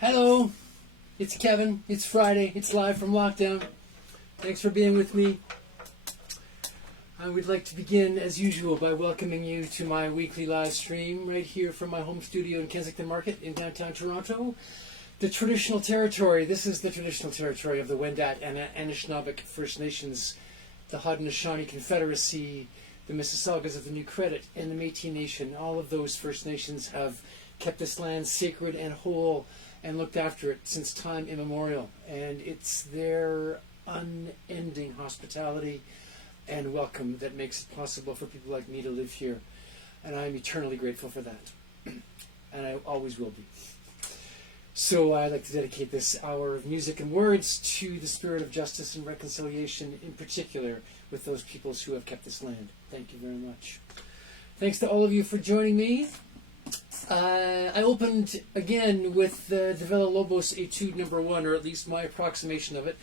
Hello, it's Kevin. It's Friday. It's live from lockdown. Thanks for being with me. I would like to begin, as usual, by welcoming you to my weekly live stream right here from my home studio in Kensington Market in downtown Toronto. The traditional territory. This is the traditional territory of the Wendat and Anishinaabeg First Nations, the Haudenosaunee Confederacy, the Mississaugas of the New Credit, and the Métis Nation. All of those First Nations have kept this land sacred and whole and looked after it since time immemorial. And it's their unending hospitality and welcome that makes it possible for people like me to live here. And I'm eternally grateful for that. And I always will be. So I'd like to dedicate this hour of music and words to the spirit of justice and reconciliation, in particular with those peoples who have kept this land. Thank you very much. Thanks to all of you for joining me. I opened again with the De Villalobos Etude number 1, or at least my approximation of it.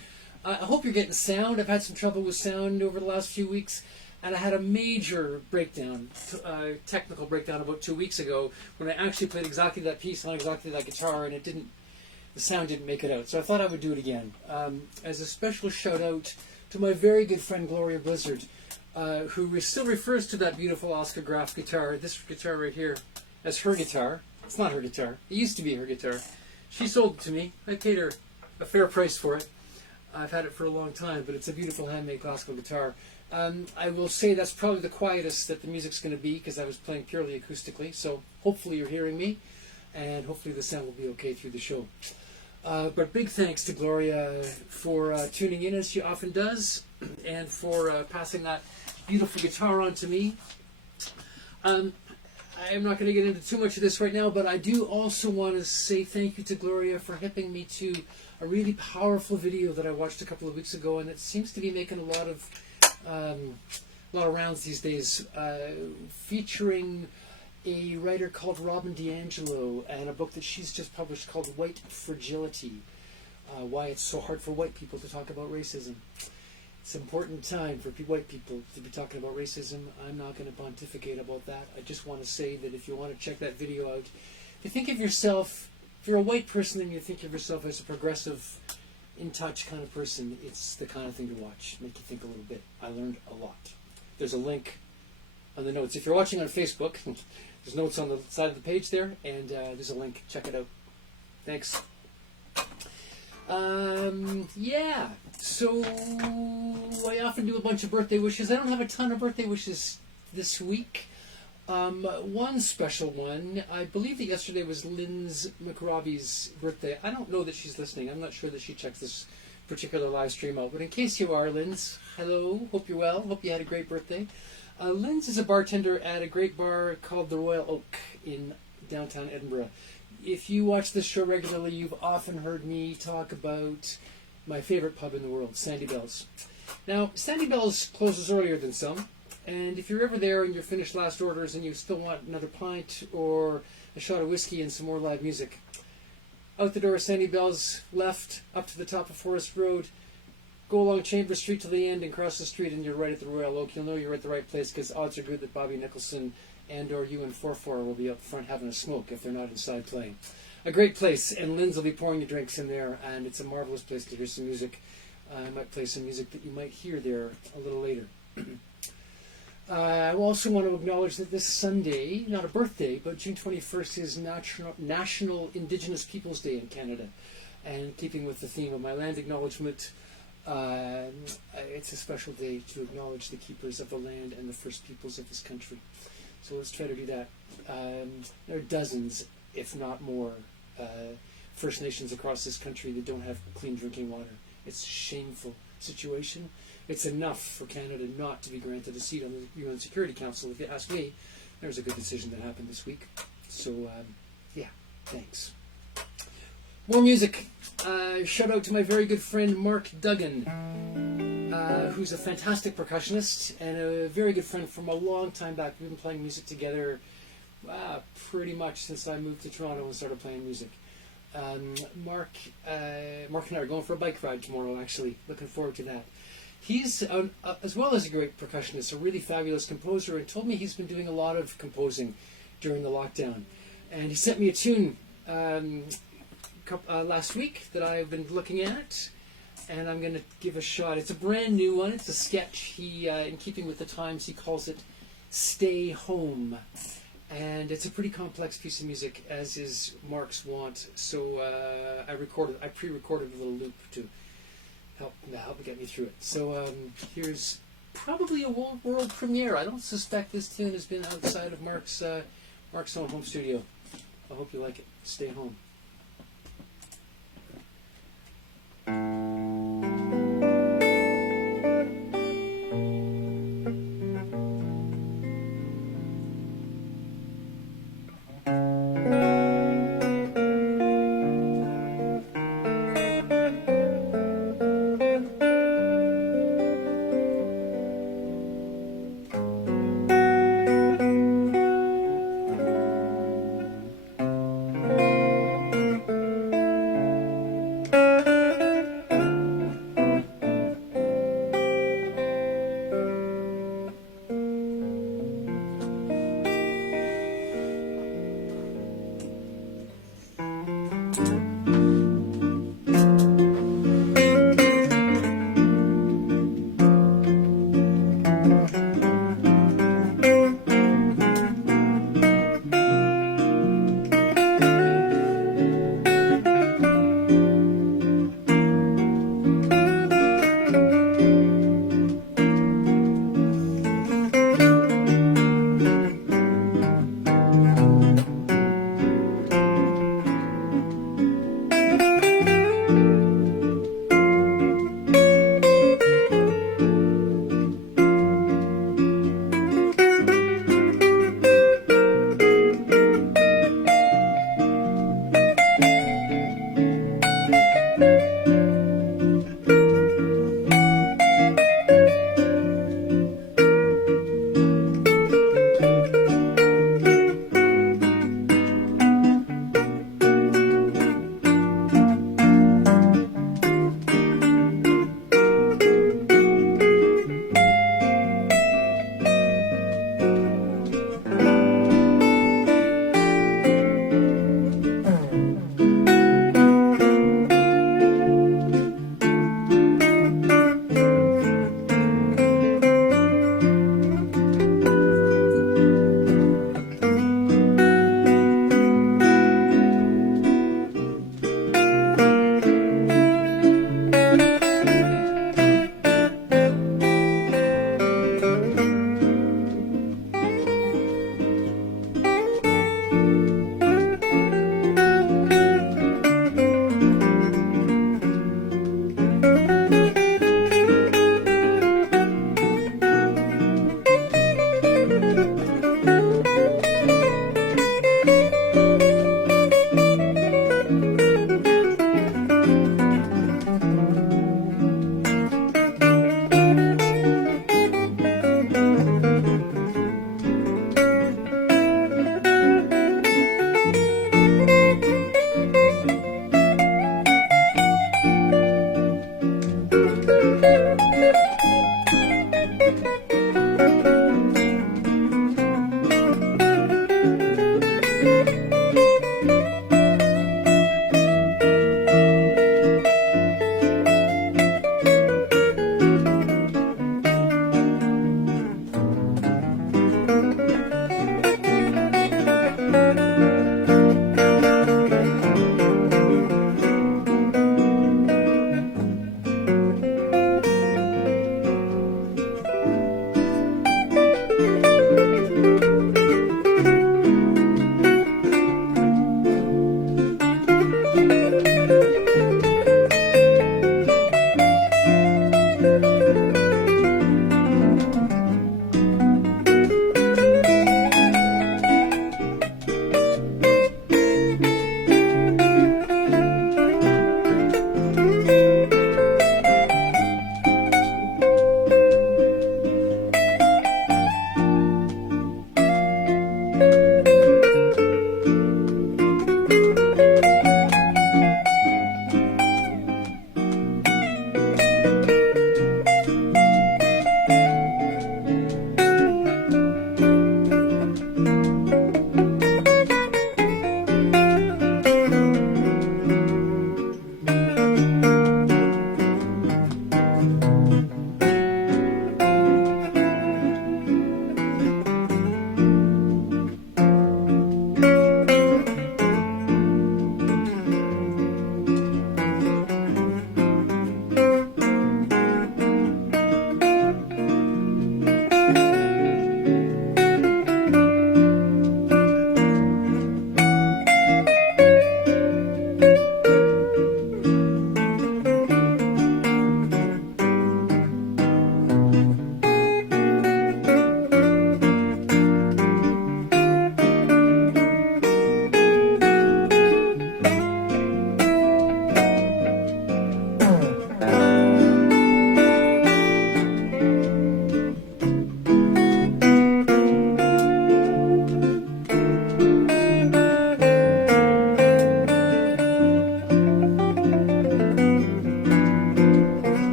I hope you're getting sound. I've had some trouble with sound over the last few weeks, and I had a major breakdown, technical breakdown about 2 weeks ago when I actually played exactly that piece on exactly that guitar, and the sound didn't make it out. So I thought I would do it again. As a special shout out to my very good friend Gloria Blizzard, who still refers to that beautiful Oscar Graf guitar, this guitar right here, as her guitar. It's not her guitar. It used to be her guitar. She sold it to me. I paid her a fair price for it. I've had it for a long time, but it's a beautiful handmade classical guitar. I will say that's probably the quietest that the music's going to be because I was playing purely acoustically. So hopefully you're hearing me, and hopefully the sound will be okay through the show. But big thanks to Gloria for tuning in as she often does, and for passing that beautiful guitar on to me. I'm not going to get into too much of this right now, but I do also want to say thank you to Gloria for hipping me to a really powerful video that I watched a couple of weeks ago, and it seems to be making a lot of rounds these days, featuring a writer called Robin DiAngelo and a book that she's just published called White Fragility, Why It's So Hard for White People to Talk About Racism. It's an important time for white people to be talking about racism. I'm not going to pontificate about that. I just want to say that if you want to check that video out, if you think of yourself, if you're a white person and you think of yourself as a progressive, in-touch kind of person, it's the kind of thing to watch. Make you think a little bit. I learned a lot. There's a link on the notes. If you're watching on Facebook, there's notes on the side of the page there, and there's a link. Check it out. Thanks. Yeah, so I often do a bunch of birthday wishes. I don't have a ton of birthday wishes this week. One special one, I believe that yesterday was Linz McRobbie's birthday. I don't know that she's listening. I'm not sure that she checks this particular live stream out. But in case you are, Linz, hello. Hope you're well. Hope you had a great birthday. Linz is a bartender at a great bar called the Royal Oak in downtown Edinburgh. If you watch this show regularly, you've often heard me talk about my favorite pub in the world, Sandy Bell's. Now, Sandy Bell's closes earlier than some, and if you're ever there and you're finished last orders and you still want another pint or a shot of whiskey and some more live music, out the door of Sandy Bell's, left, up to the top of Forest Road, go along Chambers Street to the end and cross the street and you're right at the Royal Oak. You'll know you're at the right place because odds are good that Bobby Nicholson and or UN44 will be up front having a smoke if they're not inside playing. A great place, and Lynn's will be pouring you drinks in there, and it's a marvelous place to hear some music. I might play some music that you might hear there a little later. I also want to acknowledge that this Sunday, not a birthday, but June 21st is National Indigenous Peoples Day in Canada. And keeping with the theme of my land acknowledgement, it's a special day to acknowledge the keepers of the land and the first peoples of this country. So let's try to do that. There are dozens, if not more, First Nations across this country that don't have clean drinking water. It's a shameful situation. It's enough for Canada not to be granted a seat on the UN Security Council. If you ask me, there was a good decision that happened this week. So, yeah, thanks. More music. Shout out to my very good friend Mark Duggan, who's a fantastic percussionist and a very good friend from a long time back. We've been playing music together pretty much since I moved to Toronto and started playing music. Mark and I are going for a bike ride tomorrow, actually. Looking forward to that. He's, as well as a great percussionist, a really fabulous composer, and told me he's been doing a lot of composing during the lockdown. And he sent me a tune last week that I've been looking at, and I'm going to give a shot. It's a brand new one. It's a sketch. He, in keeping with the times, he calls it Stay Home. And it's a pretty complex piece of music, as is Mark's wont. So I pre-recorded a little loop to help get me through it. So here's probably a world premiere. I don't suspect this tune has been outside of Mark's own home studio. I hope you like it. Stay Home.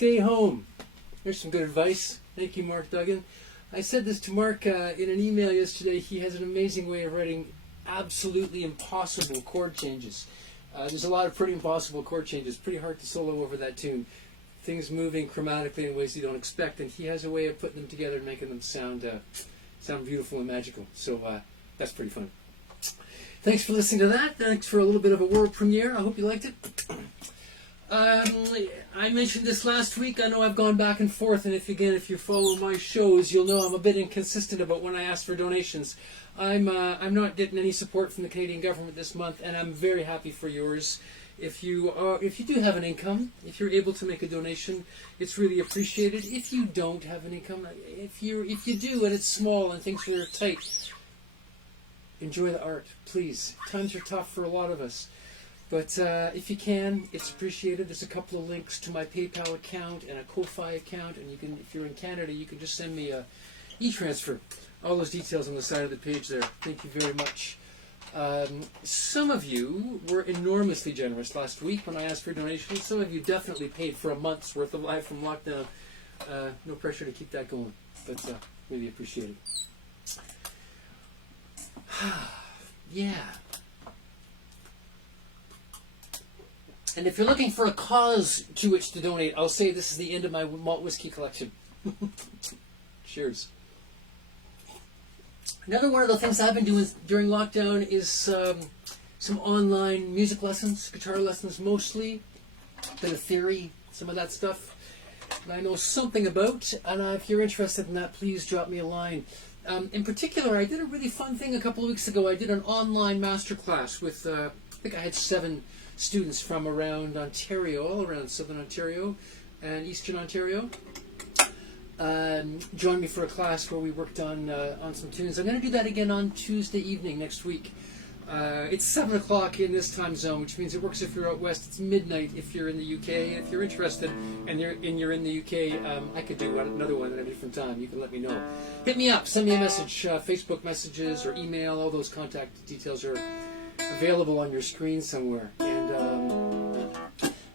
stay home. There's some good advice. Thank you, Mark Duggan. I said this to Mark in an email yesterday. He has an amazing way of writing absolutely impossible chord changes. There's a lot of pretty impossible chord changes. Pretty hard to solo over that tune. Things moving chromatically in ways you don't expect, and he has a way of putting them together and making them sound beautiful and magical. So that's pretty fun. Thanks for listening to that. Thanks for a little bit of a world premiere. I hope you liked it. I mentioned this last week. I know I've gone back and forth, and if you follow my shows, you'll know I'm a bit inconsistent about when I ask for donations. I'm not getting any support from the Canadian government this month, and I'm very happy for yours. If you do have an income, if you're able to make a donation, it's really appreciated. If you don't have an income, if you do and it's small and things are tight, enjoy the art, please. Times are tough for a lot of us. But if you can, it's appreciated. There's a couple of links to my PayPal account and a Ko-Fi account, and you can, if you're in Canada, you can just send me a e-transfer. All those details on the side of the page there. Thank you very much. Some of you were enormously generous last week when I asked for donations. Some of you definitely paid for a month's worth of Live from Lockdown. No pressure to keep that going, but really appreciate it. Yeah. And if you're looking for a cause to which to donate, I'll say this is the end of my malt whiskey collection. Cheers. Another one of the things I've been doing during lockdown is some online music lessons, guitar lessons mostly, a bit of theory, some of that stuff that I know something about. And if you're interested in that, please drop me a line. In particular, I did a really fun thing a couple of weeks ago. I did an online masterclass with, I think I had 7 students from around Ontario, all around Southern Ontario and Eastern Ontario. Joined me for a class where we worked on some tunes. I'm going to do that again on Tuesday evening next week. It's 7 o'clock in this time zone, which means it works if you're out west. It's midnight if you're in the UK. And if you're interested and you're in the UK, I could do another one at a different time. You can let me know. Hit me up. Send me a message. Facebook messages or email. All those contact details are available on your screen somewhere. And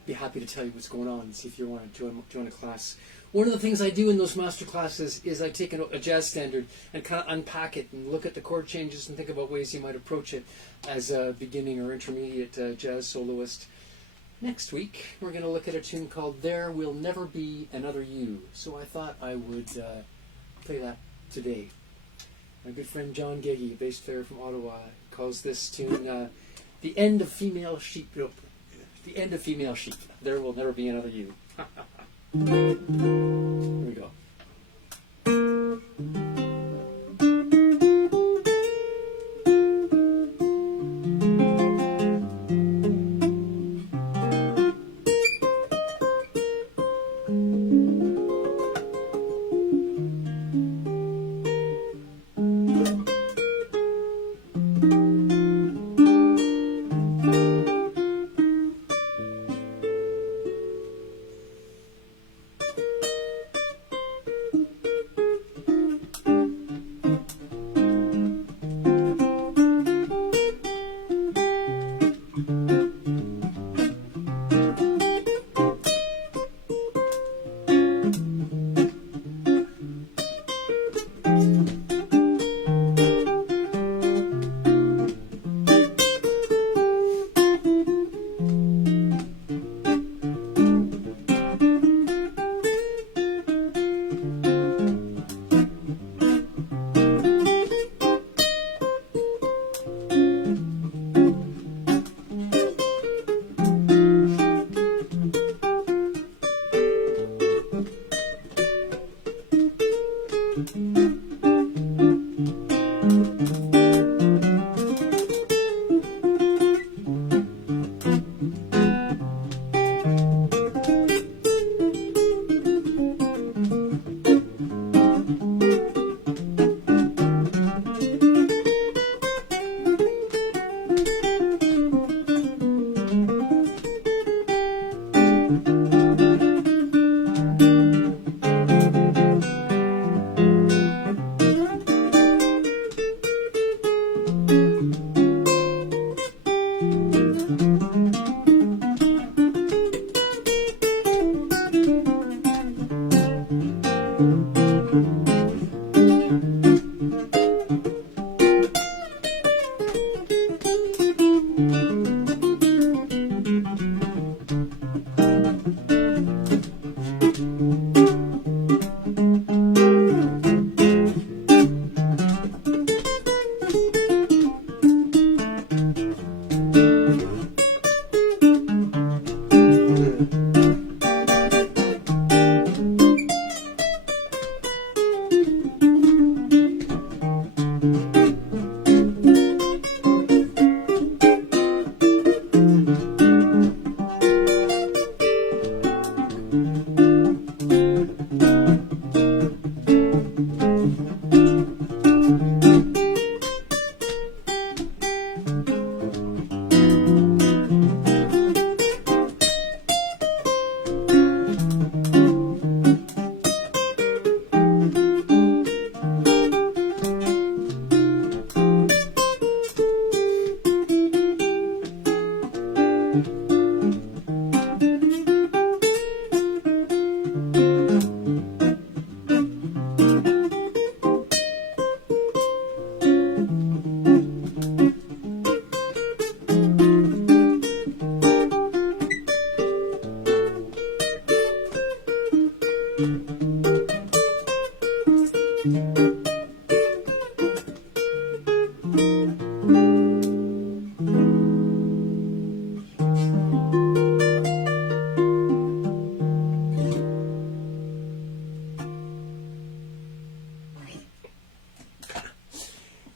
be happy to tell you what's going on and see if you want to join a class. One of the things I do in those master classes is I take a jazz standard and kind of unpack it and look at the chord changes and think about ways you might approach it as a beginning or intermediate jazz soloist. Next week, we're going to look at a tune called There Will Never Be Another You. So I thought I would play that today. My good friend John Geggy, a bass player from Ottawa, calls this tune The End of Female Sheep. The End of Female Sheep. There Will Never Be Another You. Here we go.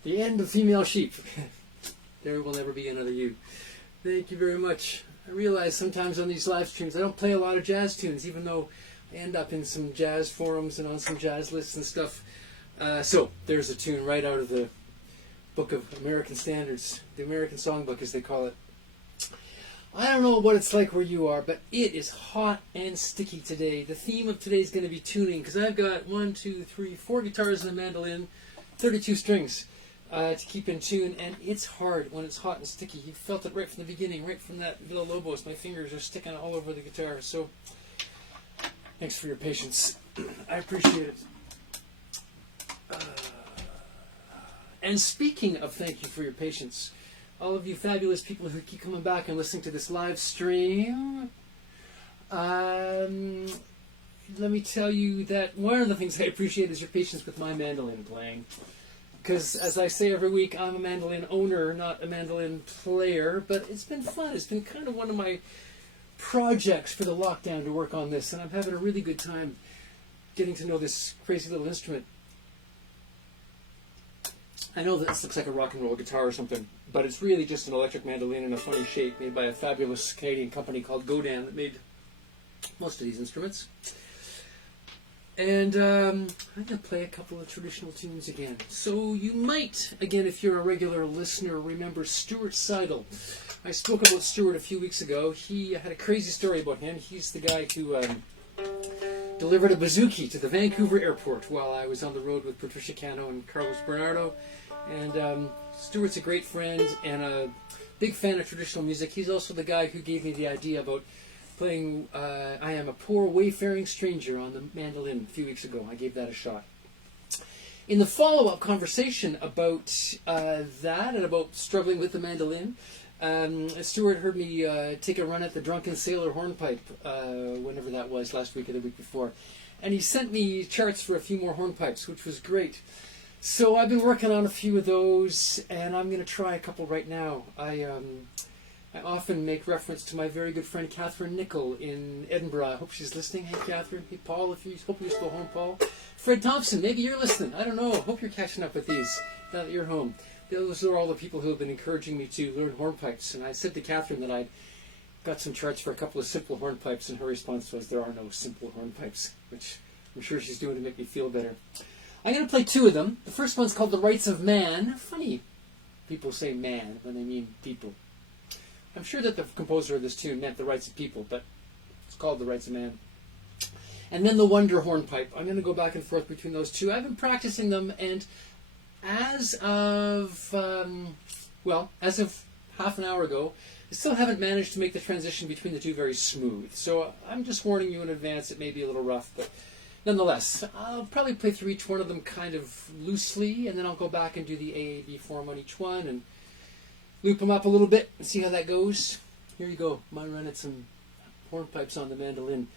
The end of Female Sheep. There will never be another you. Thank you very much. I realize sometimes on these live streams I don't play a lot of jazz tunes, even though I end up in some jazz forums and on some jazz lists and stuff. So there's a tune right out of the Book of American Standards, the American Songbook as they call it. I don't know what it's like where you are, but it is hot and sticky today. The theme of today is going to be tuning, because I've got 4 guitars and a mandolin, 32 strings to keep in tune, and it's hard when it's hot and sticky. You felt it right from the beginning, right from that Villa Lobos. My fingers are sticking all over the guitar, so thanks for your patience. I appreciate it. And speaking of thank you for your patience, all of you fabulous people who keep coming back and listening to this live stream, let me tell you that one of the things I appreciate is your patience with my mandolin playing. Because, as I say every week, I'm a mandolin owner, not a mandolin player, but it's been fun. It's been kind of one of my projects for the lockdown to work on this, and I'm having a really good time getting to know this crazy little instrument. I know this looks like a rock and roll guitar or something, but it's really just an electric mandolin in a funny shape made by a fabulous Canadian company called Godin that made most of these instruments. And I'm going to play a couple of traditional tunes again. So you might, again, if you're a regular listener, remember Stuart Seidel. I spoke about Stuart a few weeks ago. He had a crazy story about him. He's the guy who delivered a bouzouki to the Vancouver airport while I was on the road with Patricia Cano and Carlos Bernardo. And Stuart's a great friend and a big fan of traditional music. He's also the guy who gave me the idea about playing I Am a Poor Wayfaring Stranger on the mandolin a few weeks ago. I gave that a shot. In the follow-up conversation about that and about struggling with the mandolin, Stuart heard me take a run at the Drunken Sailor hornpipe whenever that was, last week or the week before. And he sent me charts for a few more hornpipes, which was great. So I've been working on a few of those, and I'm going to try a couple right now. I often make reference to my very good friend Catherine Nichol in Edinburgh. I hope she's listening. Hey, Catherine. Hey, Paul. Hope you're still home, Paul. Fred Thompson. Maybe you're listening. I don't know. Hope you're catching up with these now that you're home. Those are all the people who have been encouraging me to learn hornpipes. And I said to Catherine that I'd got some charts for a couple of simple hornpipes, and her response was, there are no simple hornpipes, which I'm sure she's doing to make me feel better. I'm going to play two of them. The first one's called The Rights of Man. Funny people say man when they mean people. I'm sure that the composer of this tune meant the rights of people, but it's called The Rights of Man. And then the Wonder Hornpipe. I'm going to go back and forth between those two. I've been practicing them, and as of half an hour ago, I still haven't managed to make the transition between the two very smooth. So I'm just warning you in advance, it may be a little rough, but nonetheless, I'll probably play through each one of them kind of loosely, and then I'll go back and do the AAB form on each one and loop them up a little bit and see how that goes. Here you go. I'm running some hornpipes on the mandolin.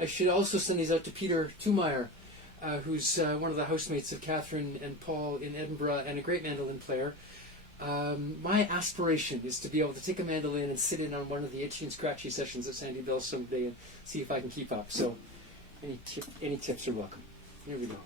I should also send these out to Peter Tumeyer, who's one of the housemates of Catherine and Paul in Edinburgh and a great mandolin player. My aspiration is to be able to take a mandolin and sit in on one of the itchy and scratchy sessions at Sandy Bill someday and see if I can keep up. So any tips are welcome. Here we go.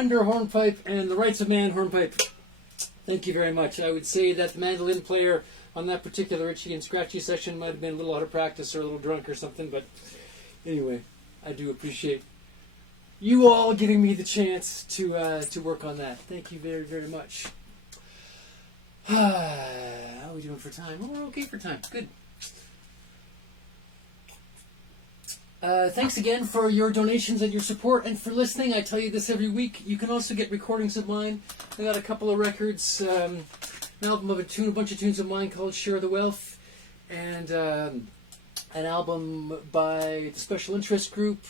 Wonder Hornpipe and the Rights of Man Hornpipe. Thank you very much. I would say that the mandolin player on that particular Itchy and Scratchy session might have been a little out of practice or a little drunk or something, but anyway, I do appreciate you all giving me the chance to work on that. Thank you very, very much. How are we doing for time? Oh, we're okay for time. Good. Thanks again for your donations and your support and for listening. I tell you this every week. You can also get recordings of mine. I got a couple of records, an album of a bunch of tunes of mine called Share the Wealth, and an album by the Special Interest Group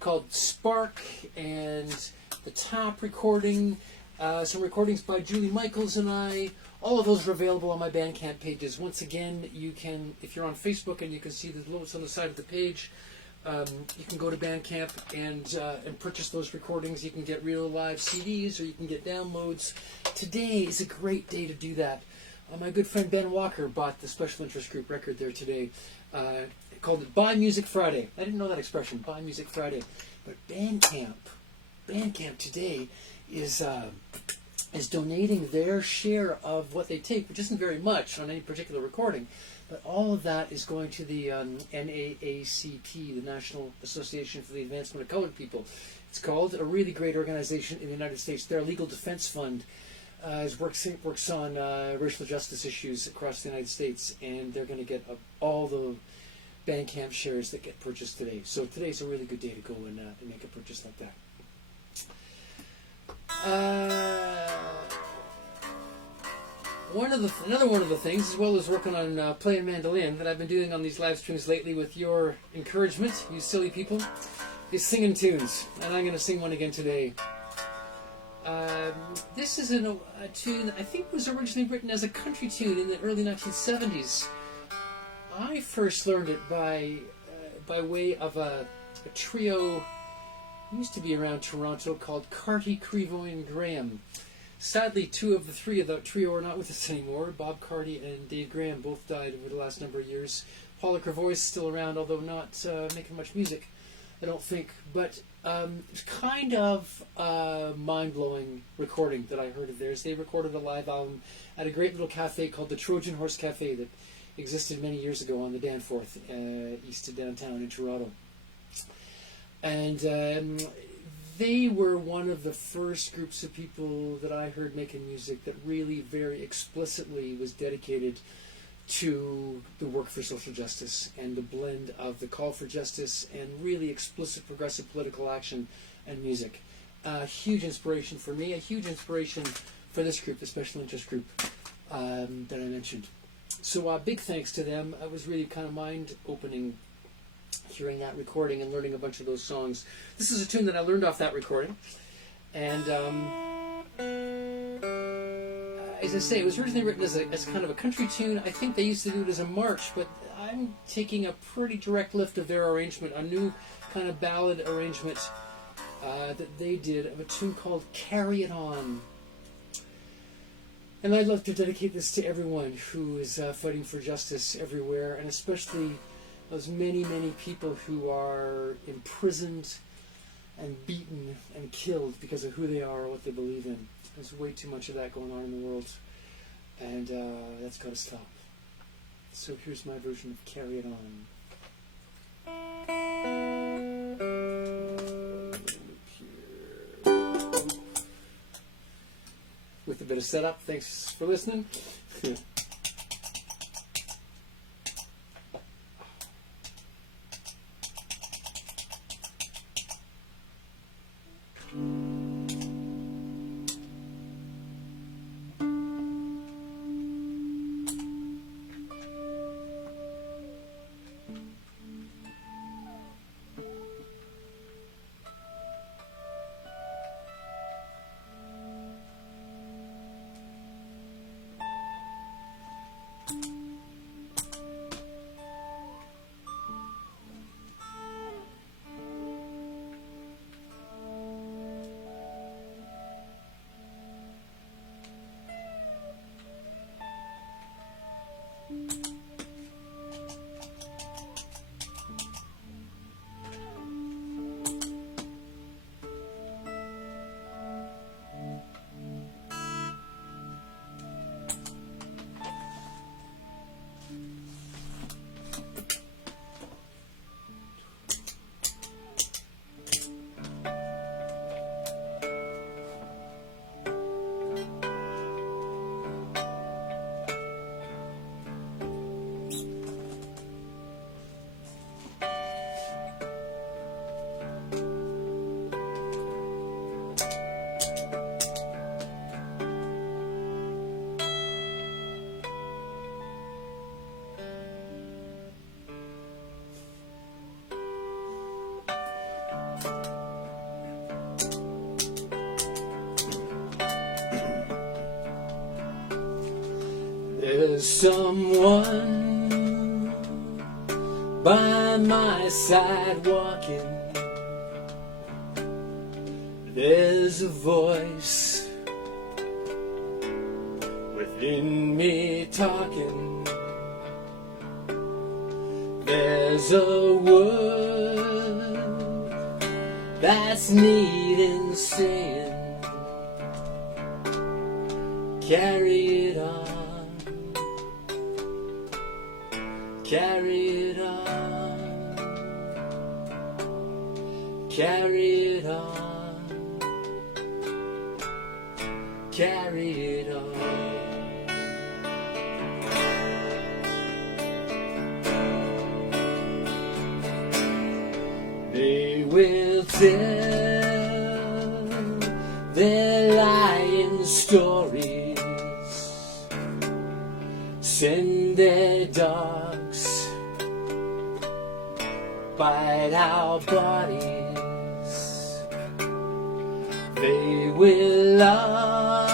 called Spark, and the Tap recording, some recordings by Julie Michaels and I. All of those are available on my Bandcamp pages. Once again, you can, if you're on Facebook and you can see the notes on the side of the page, you can go to Bandcamp and purchase those recordings. You can get real live CDs or you can get downloads. Today is a great day to do that. My good friend Ben Walker bought the Special Interest Group record there today. Called it Buy Music Friday. I didn't know that expression, Buy Music Friday. But Bandcamp today is donating their share of what they take, which isn't very much on any particular recording. But all of that is going to the NAACP, the National Association for the Advancement of Colored People. It's called, a really great organization in the United States. Their legal defense fund works on racial justice issues across the United States, and they're going to get all the Bandcamp shares that get purchased today. So today's a really good day to go and make a purchase like that. Another one of the things, as well as working on playing mandolin, that I've been doing on these live streams lately with your encouragement, you silly people, is singing tunes. And I'm going to sing one again today. This is a tune that I think was originally written as a country tune in the early 1970s. I first learned it by way of a trio used to be around Toronto called Carty, Crevoy, and Graham. Sadly, two of the three of that trio are not with us anymore. Bob Carty and Dave Graham both died over the last number of years. Paula Crevoy is still around, although not making much music, I don't think. But it's kind of a mind-blowing recording that I heard of theirs. They recorded a live album at a great little cafe called the Trojan Horse Cafe that existed many years ago on the Danforth, east of downtown in Toronto. And they were one of the first groups of people that I heard making music that really very explicitly was dedicated to the work for social justice and the blend of the call for justice and really explicit progressive political action and music. A huge inspiration for me, a huge inspiration for this group, the Special Interest Group that I mentioned. So big thanks to them. It was really kind of mind-opening hearing that recording and learning a bunch of those songs. This is a tune that I learned off that recording. And as I say, it was originally written as kind of a country tune. I think they used to do it as a march, but I'm taking a pretty direct lift of their arrangement, a new kind of ballad arrangement that they did of a tune called Carry It On. And I'd love to dedicate this to everyone who is fighting for justice everywhere, and especially those many, many people who are imprisoned and beaten and killed because of who they are or what they believe in. There's way too much of that going on in the world, and that's got to stop. So here's my version of Carry It On. With a bit of setup. Thanks for listening. There's someone by my side walking. There's a voice within me talking. There's a word that's needing saying. Carry it on, carry it on, carry it on, carry it on. They will tell their lying stories, send their dogs, bite our bodies. They will lock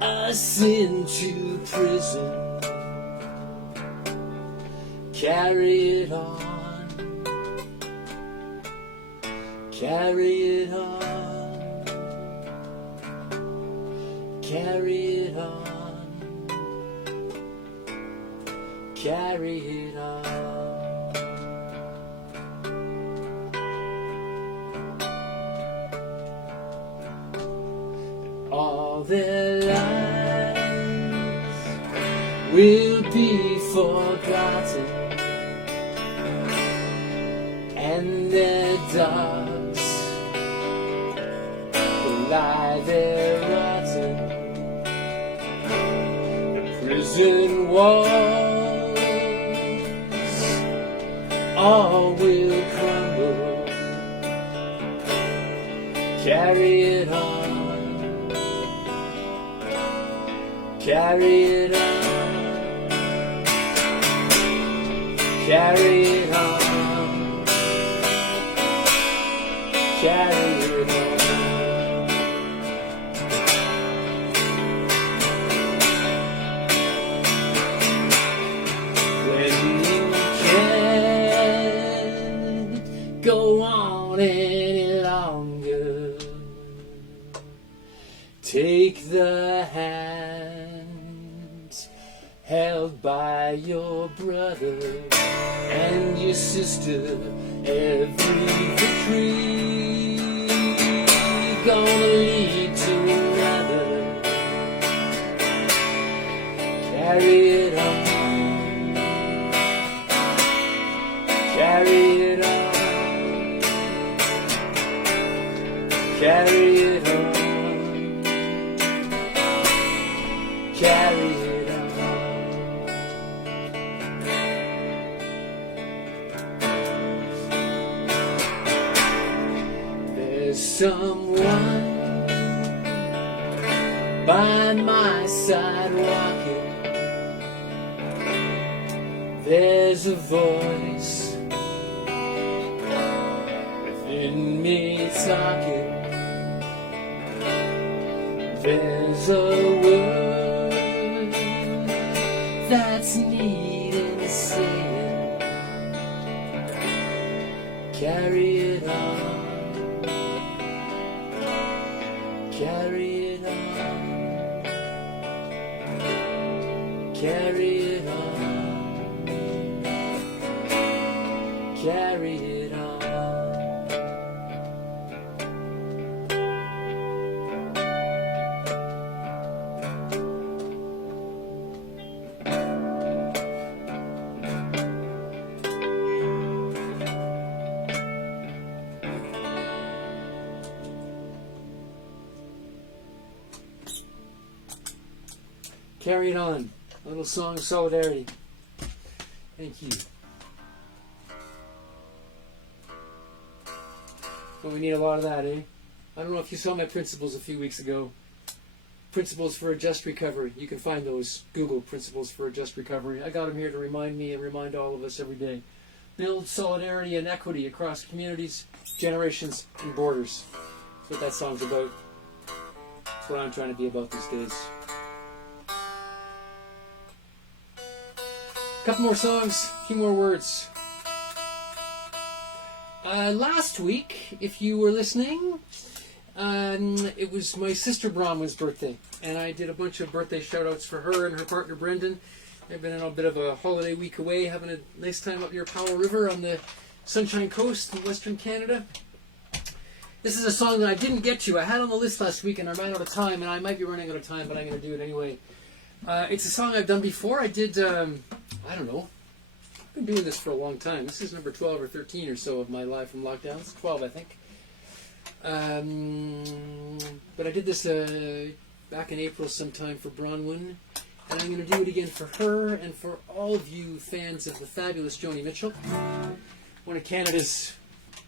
us into prison. Carry it on, carry it on, carry it on, carry it on. All their lives will be forgotten, and their dogs will lie there rotten. The prison walls all will crumble. Carry it on, carry it on, carry it on, carry it on. When you can't go on any longer, take the hand held by your brother and your sister. Every victory gonna lead to another. Carry it on, carry it on, carry it on, carry it on. Someone by my side walking. There's a voice within me talking. There's a word that's needing saying. Carry it on, carry it on, carry it on, carry it on. Carry it on. A little song of solidarity. Thank you. Well, we need a lot of that, eh? I don't know if you saw my principles a few weeks ago. Principles for a Just Recovery. You can find those. Google Principles for a Just Recovery. I got them here to remind me and remind all of us every day. Build solidarity and equity across communities, generations, and borders. That's what that song's about. That's what I'm trying to be about these days. couple more songs, a few more words. Last week, if you were listening, it was my sister Bronwyn's birthday, and I did a bunch of birthday shout-outs for her and her partner Brendan. They've been in a bit of a holiday week away, having a nice time up near Powell River on the Sunshine Coast in Western Canada. This is a song that I didn't get to. I had on the list last week and I ran out of time, and I might be running out of time, but I'm going to do it anyway. It's a song I've done before. I did, I don't know. I've been doing this for a long time. This is number 12 or 13 or so of my Live from Lockdown. It's 12, I think. But I did this back in April sometime for Bronwyn. And I'm going to do it again for her and for all of you fans of the fabulous Joni Mitchell. One of Canada's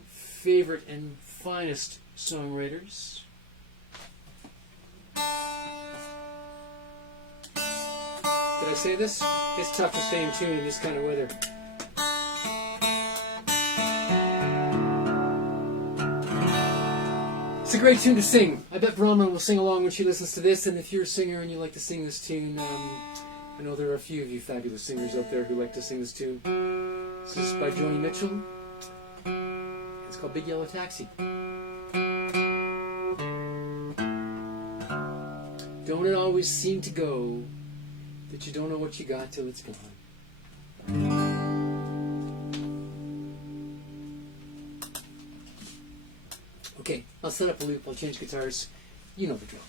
favorite and finest songwriters. Did I say this? It's tough to stay in tune in this kind of weather. It's a great tune to sing. I bet Bronwyn will sing along when she listens to this, and if you're a singer and you like to sing this tune, I know there are a few of you fabulous singers out there who like to sing this tune. This is by Joni Mitchell. It's called Big Yellow Taxi. Don't it always seem to go that you don't know what you got till it's gone? Okay, I'll set up a loop, I'll change guitars. You know the drill.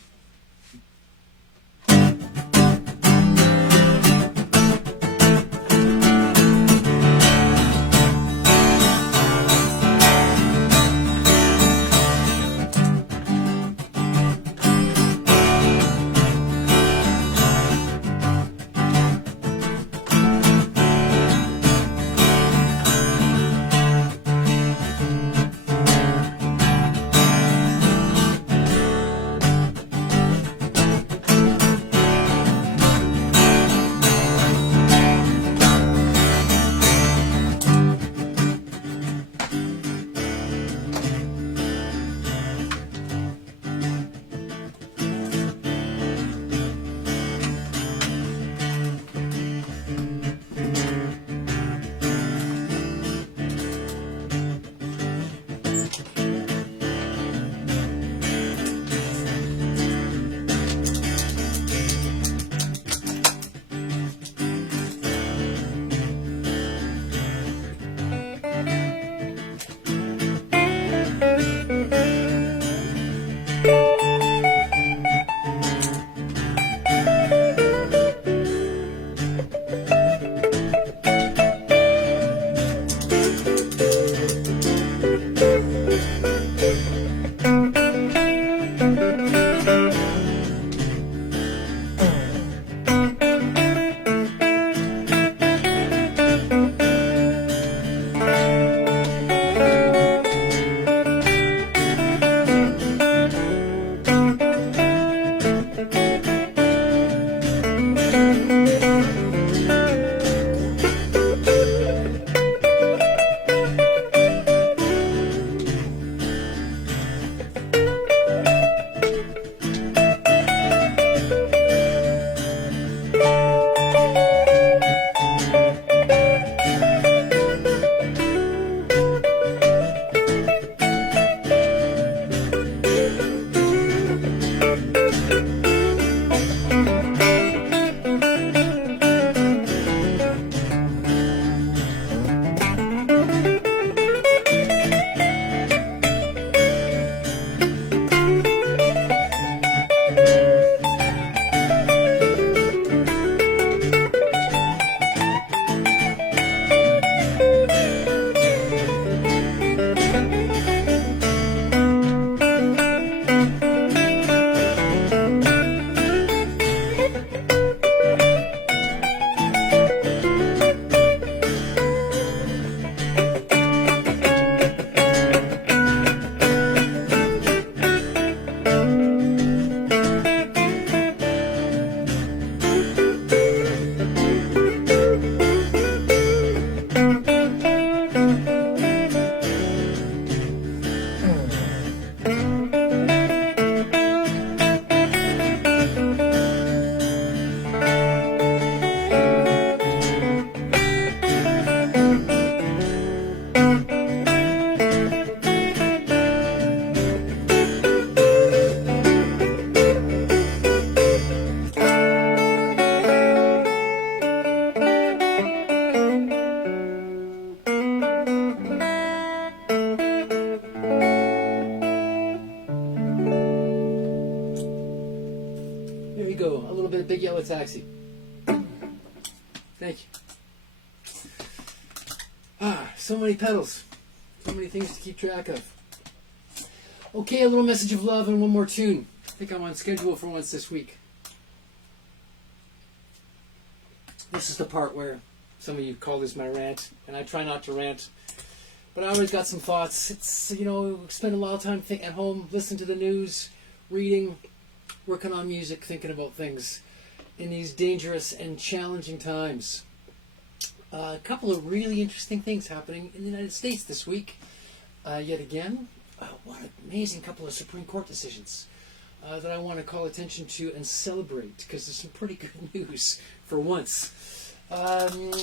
big yellow taxi. Thank you. So many pedals. So many things to keep track of. Okay, a little message of love and one more tune. I think I'm on schedule for once this week. This is the part where some of you call this my rant, and I try not to rant. But I always got some thoughts. It's, spend a lot of time at home, listen to the news, reading, working on music, thinking about things in these dangerous and challenging times. A couple of really interesting things happening in the United States this week. Yet again, what an amazing couple of Supreme Court decisions that I want to call attention to and celebrate, because there's some pretty good news for once.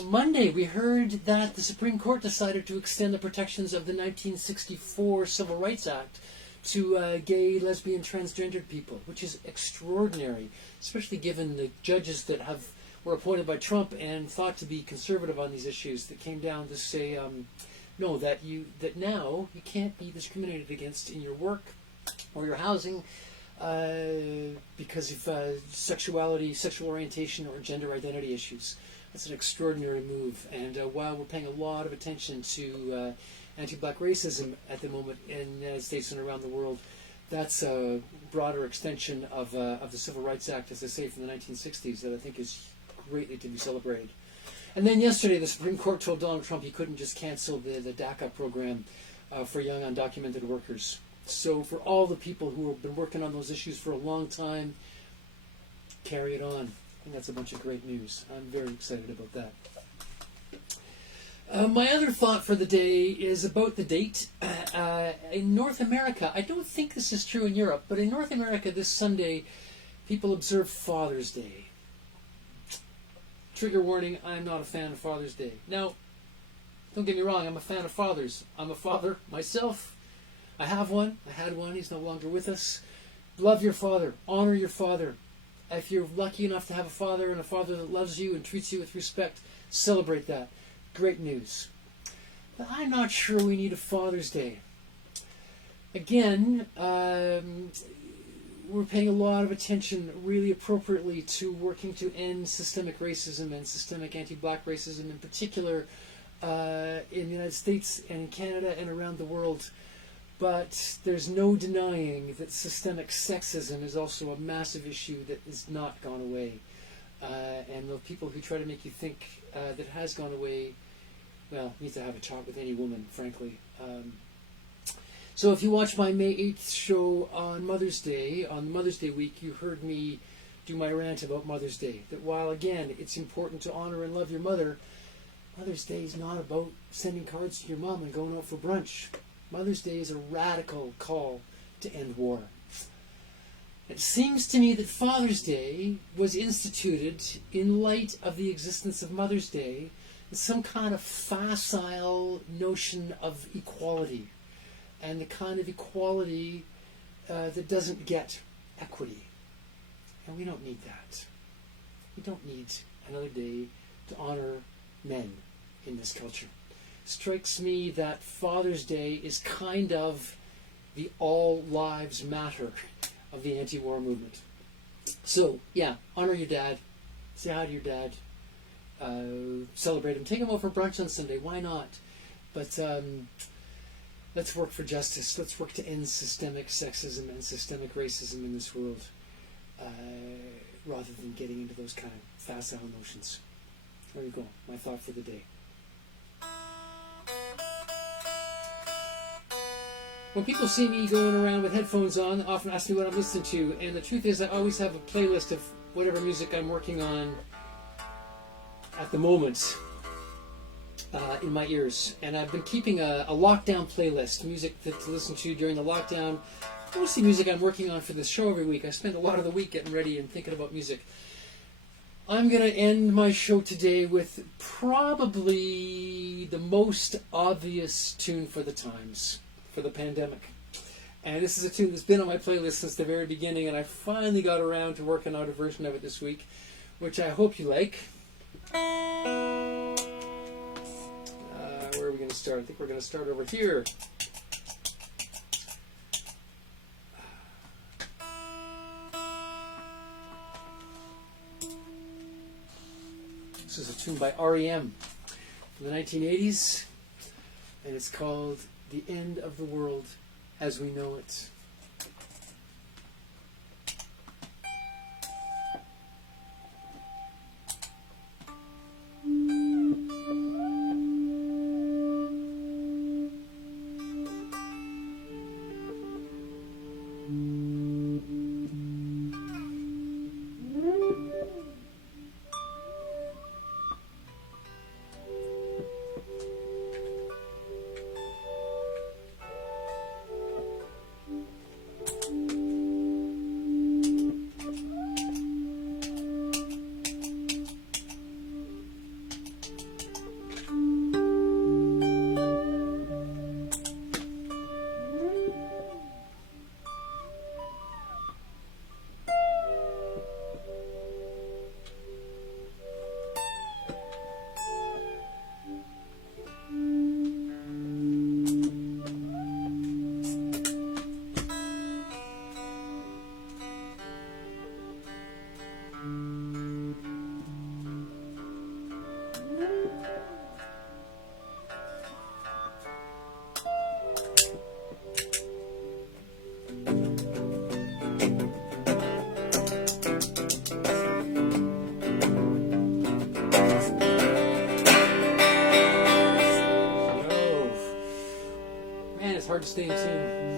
Monday, we heard that the Supreme Court decided to extend the protections of the 1964 Civil Rights Act to gay, lesbian, transgendered people, which is extraordinary, especially given the judges that were appointed by Trump and thought to be conservative on these issues, that came down to say, no, that now you can't be discriminated against in your work or your housing because of sexuality, sexual orientation, or gender identity issues. That's an extraordinary move. And while we're paying a lot of attention to anti-black racism at the moment in the United States and around the world, that's a broader extension of the Civil Rights Act, as I say, from the 1960s, that I think is greatly to be celebrated. And then yesterday, the Supreme Court told Donald Trump he couldn't just cancel the DACA program for young undocumented workers. So for all the people who have been working on those issues for a long time, carry it on. I think that's a bunch of great news. I'm very excited about that. My other thought for the day is about the date. In North America, I don't think this is true in Europe, but in North America this Sunday, people observe Father's Day. Trigger warning, I'm not a fan of Father's Day. Now, don't get me wrong, I'm a fan of fathers. I'm a father myself. I have one. I had one. He's no longer with us. Love your father. Honor your father. If you're lucky enough to have a father and a father that loves you and treats you with respect, celebrate that. Great news. But I'm not sure we need a Father's Day. Again, we're paying a lot of attention, really appropriately, to working to end systemic racism and systemic anti-black racism in particular in the United States and in Canada and around the world. But there's no denying that systemic sexism is also a massive issue that has not gone away. And the people who try to make you think that it has gone away, well, need to have a talk with any woman, frankly. So if you watch my May 8th show on Mother's Day, on Mother's Day week, you heard me do my rant about Mother's Day. That while, again, it's important to honor and love your mother, Mother's Day is not about sending cards to your mom and going out for brunch. Mother's Day is a radical call to end war. It seems to me that Father's Day was instituted in light of the existence of Mother's Day as some kind of facile notion of equality, and the kind of equality that doesn't get equity. And we don't need that. We don't need another day to honor men in this culture. Strikes me that Father's Day is kind of the all lives matter of the anti-war movement. So, yeah, honor your dad. Say hi to your dad. Celebrate him. Take him out for brunch on Sunday. Why not? But let's work for justice. Let's work to end systemic sexism and systemic racism in this world, rather than getting into those kind of facile notions. There you go. My thought for the day. When people see me going around with headphones on, they often ask me what I'm listening to, and the truth is I always have a playlist of whatever music I'm working on at the moment in my ears. And I've been keeping a lockdown playlist, music to listen to during the lockdown, mostly music I'm working on for this show every week. I spend a lot of the week getting ready and thinking about music. I'm going to end my show today with probably the most obvious tune for the times, for the pandemic. And this is a tune that's been on my playlist since the very beginning, and I finally got around to working out a version of it this week, which I hope you like. Where are we going to start? I think we're going to start over here. This is a tune by REM from the 1980s, and it's called The End of the World as We Know It. It's hard to stay in tune.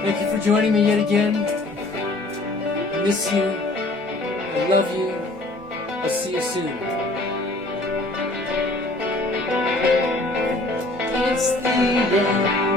Thank you for joining me yet again. I miss you. I love you. I'll see you soon. It's the end.